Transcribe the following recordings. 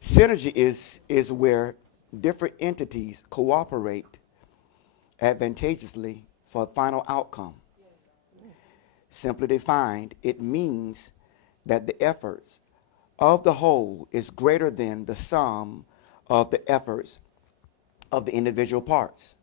Synergy is where different entities cooperate advantageously for a final outcome. Simply defined, it means that the efforts of the whole is greater than the sum of the efforts of the individual parts.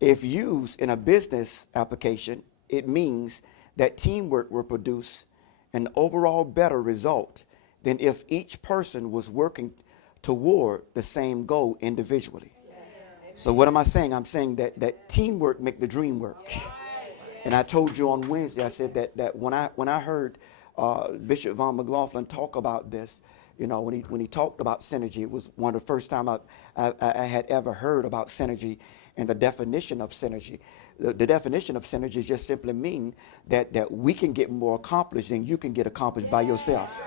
If used in a business application, it means that teamwork will produce an overall better result than if each person was working toward the same goal individually. So what am I saying? I'm saying that teamwork make the dream work. And I told you on Wednesday, I said that when I heard Bishop Von McLaughlin talk about this, you know, when he talked about synergy, it was one of the first time I had ever heard about synergy and the definition of synergy. The definition of synergy just simply mean that we can get more accomplished than you can get accomplished by yourself.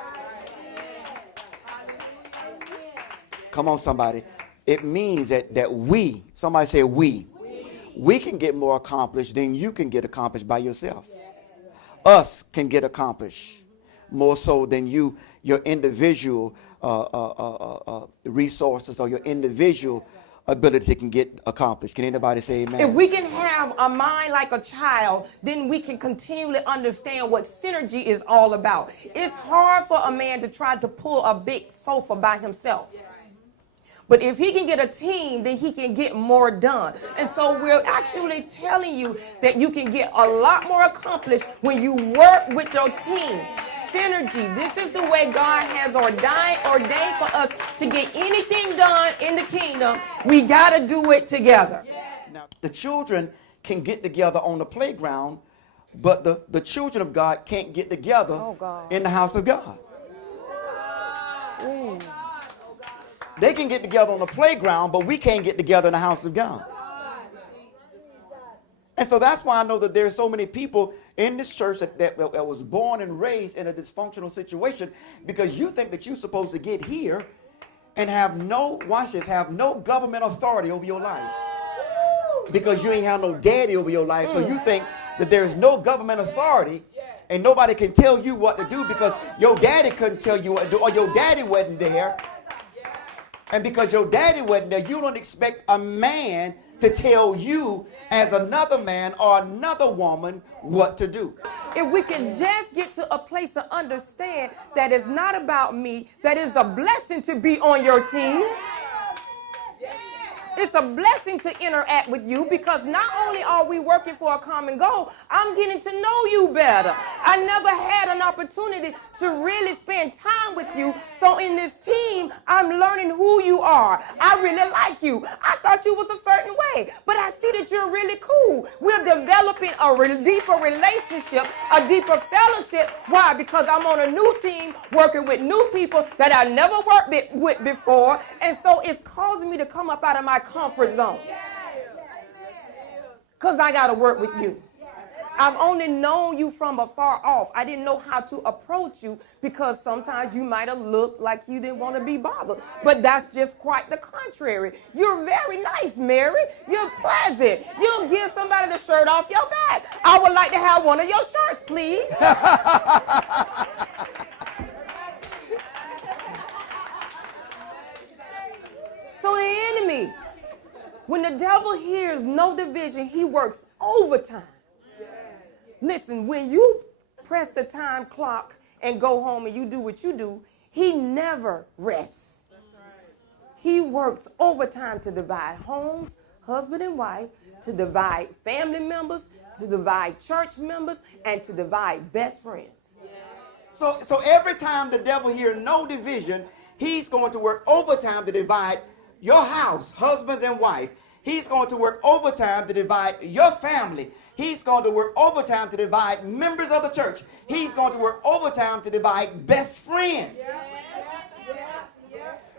Come on, somebody. It means that we, somebody say we can get more accomplished than you can get accomplished by yourself. Us can get accomplished more so than your individual resources or your individual ability can get accomplished. Can anybody say amen? If we can have a mind like a child, then we can continually understand what synergy is all about. It's hard for a man to try to pull a big sofa by himself. But if he can get a team, then he can get more done. And so we're actually telling you that you can get a lot more accomplished when you work with your team. Synergy. This is the way God has ordained for us to get anything done in the kingdom. We got to do it together. Now, the children can get together on the playground, but the children of God can't get together in the house of God. Ooh. They can get together on the playground, but we can't get together in the house of God. And so that's why I know that there are so many people in this church that was born and raised in a dysfunctional situation, because you think that you're supposed to get here and have no government authority over your life. Because you ain't have no daddy over your life. So you think that there's no government authority and nobody can tell you what to do because your daddy couldn't tell you what to do, or your daddy wasn't there. And because your daddy wasn't there, you don't expect a man to tell you as another man or another woman what to do. If we can just get to a place to understand that it's not about me, that it's a blessing to be on your team. It's a blessing to interact with you, because not only are we working for a common goal, I'm getting to know you better. I never had an opportunity to really spend time with you. So in this team, I'm learning who you are. I really like you. I thought you was a certain way, but I see that you're really cool. We're developing a deeper relationship, a deeper fellowship. Why? Because I'm on a new team working with new people that I never worked with before. And so it's causing me to come up out of my comfort zone, because I got to work with you. I've only known you from afar off. I didn't know how to approach you, because sometimes you might have looked like you didn't want to be bothered. But that's just quite the contrary. You're very nice, Mary. You're pleasant. You'll give somebody the shirt off your back. I would like to have one of your shirts, please. So the enemy, when the devil hears no division, he works overtime. Listen, when you press the time clock and go home and you do what you do, he never rests. He works overtime to divide homes, husband and wife, to divide family members, to divide church members, and to divide best friends. So every time the devil hears no division, he's going to work overtime to divide your house, husbands and wife. He's going to work overtime to divide your family. He's going to work overtime to divide members of the church. He's going to work overtime to divide best friends.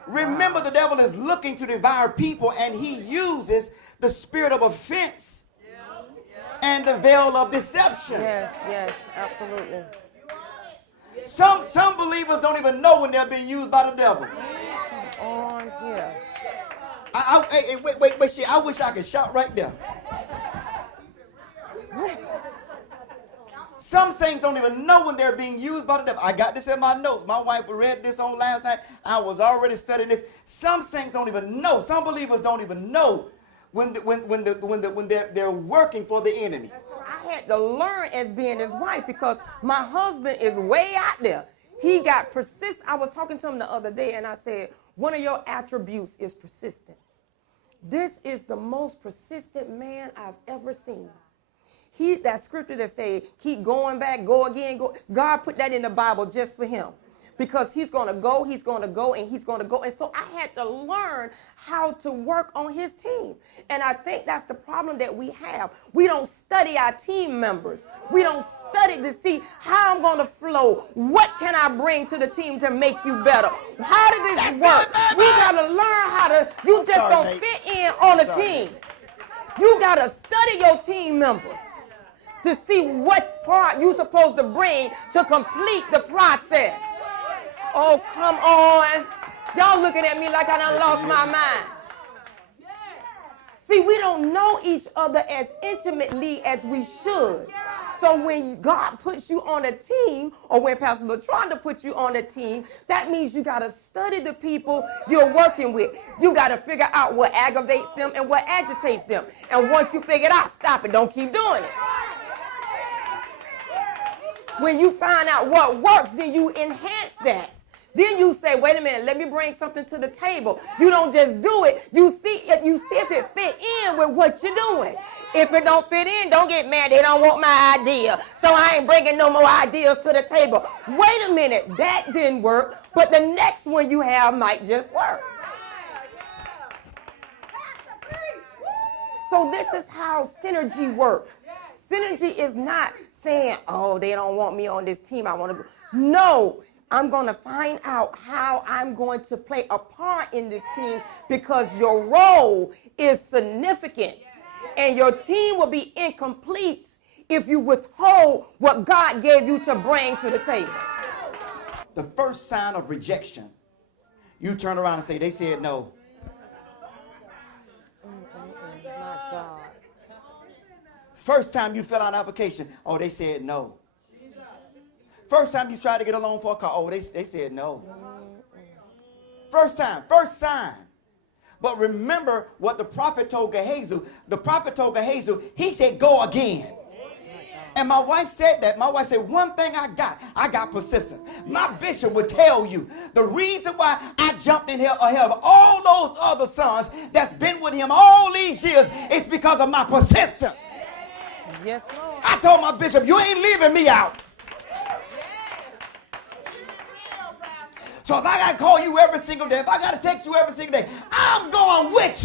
Remember, the devil is looking to devour people, and he uses the spirit of offense and the veil of deception. Yes, absolutely. Some believers don't even know when they're being used by the devil. On here. Wait, shit, I wish I could shout right there. Some saints don't even know when they're being used by the devil. I got this in my notes. My wife read this on last night. I was already studying this. Some saints don't even know. Some believers don't even know when they're working for the enemy. I had to learn as being his wife because my husband is way out there. He got persistent. I was talking to him the other day and I said, one of your attributes is persistent. This is the most persistent man I've ever seen. That scripture that says, keep going back, go again, go. God put that in the Bible just for him. Because he's going to go, and he's going to go. And so I had to learn how to work on his team. And I think that's the problem that we have. We don't study our team members. We don't study to see how I'm going to flow. What can I bring to the team to make you better? How did this work? We got to learn how to, you just don't fit in on a team. You got to study your team members to see what part you're supposed to bring to complete the process. Oh, come on. Y'all looking at me like I done lost my mind. See, we don't know each other as intimately as we should. So when God puts you on a team, or when Pastor LaTronda puts you on a team, that means you got to study the people you're working with. You got to figure out what aggravates them and what agitates them. And once you figure it out, stop it. Don't keep doing it. When you find out what works, then you enhance that. Then you say, wait a minute, let me bring something to the table. You don't just do it. You see if it fit in with what you're doing. If it don't fit in, don't get mad. They don't want my idea. So I ain't bringing no more ideas to the table. Wait a minute, that didn't work, but the next one you have might just work. So this is how synergy works. Synergy is not saying, oh, they don't want me on this team. I want to go. No. I'm going to find out how I'm going to play a part in this team because your role is significant. And your team will be incomplete if you withhold what God gave you to bring to the table. The first sign of rejection, you turn around and say, they said no. My God. First time you fill out an application, oh, they said no. First time you tried to get a loan for a car, oh, they said no. First time, first sign. But remember what the prophet told Gehazi. The prophet told Gehazi, he said, go again. And my wife said that. My wife said, one thing I got persistence. My bishop would tell you the reason why I jumped in here ahead of all those other sons that's been with him all these years is because of my persistence. Yes, Lord. I told my bishop, you ain't leaving me out. So if I got to call you every single day, if I got to text you every single day, I'm going with